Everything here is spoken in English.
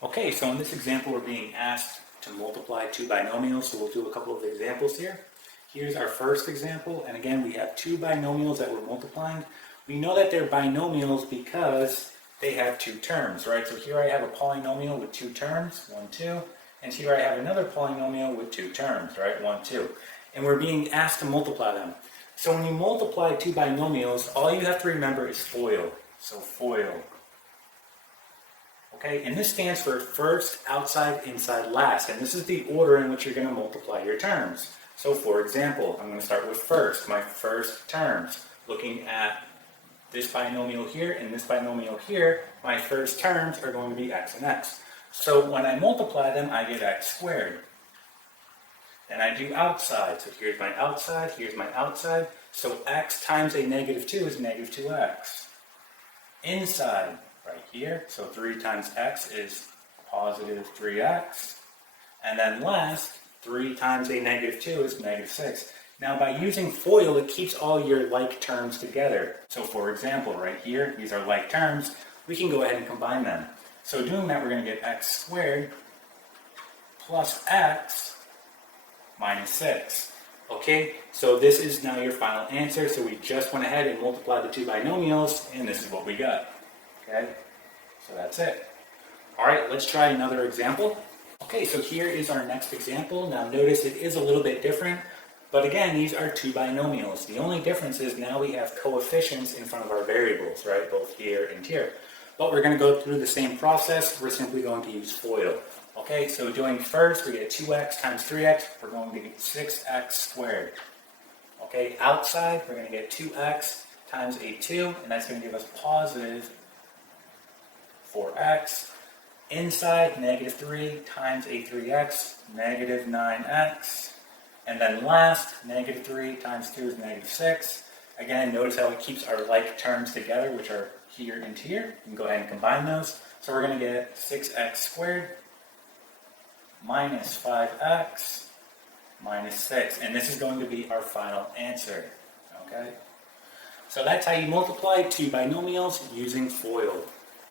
Okay, so in this example we're being asked to multiply two binomials, so we'll do a couple of examples here. Here's our first example, and again we have two binomials that we're multiplying. We know that they're binomials because they have two terms, right? So here I have a polynomial with two terms, 1, 2, and here I have another polynomial with two terms, right? 1, 2. And we're being asked to multiply them. So when you multiply two binomials, all you have to remember is FOIL. So FOIL. Okay, and this stands for first, outside, inside, last. And this is the order in which you're going to multiply your terms. So for example, I'm going to start with first, my first terms. Looking at this binomial here and this binomial here, my first terms are going to be x and x. So when I multiply them, I get x squared. Then I do outside. So here's my outside, here's my outside. So x times a negative 2 is negative 2x. Inside, right here, so 3 times x is positive 3x. And then last, 3 times a negative 2 is negative 6. Now by using FOIL, it keeps all your like terms together. So for example, right here, these are like terms. We can go ahead and combine them. So doing that, we're going to get x squared plus x minus 6. Okay, so this is now your final answer. So we just went ahead and multiplied the two binomials, and this is what we got. Okay, so that's it. All right, let's try another example. Okay, so here is our next example. Now notice it is a little bit different, but again, these are two binomials. The only difference is now we have coefficients in front of our variables, right? Both here and here. But we're going to go through the same process. We're simply going to use FOIL. Okay, so doing first, we get 2x times 3x. We're going to get 6x squared. Okay, outside, we're going to get 2x times a 2, and that's going to give us positive 4x. Inside, negative 3 times a 3x, negative 9x. And then last, negative 3 times 2 is negative 6. Again, notice how it keeps our like terms together, which are here and here. You can go ahead and combine those. So we're going to get 6x squared minus 5x minus 6. And this is going to be our final answer. Okay? So that's how you multiply two binomials using FOIL.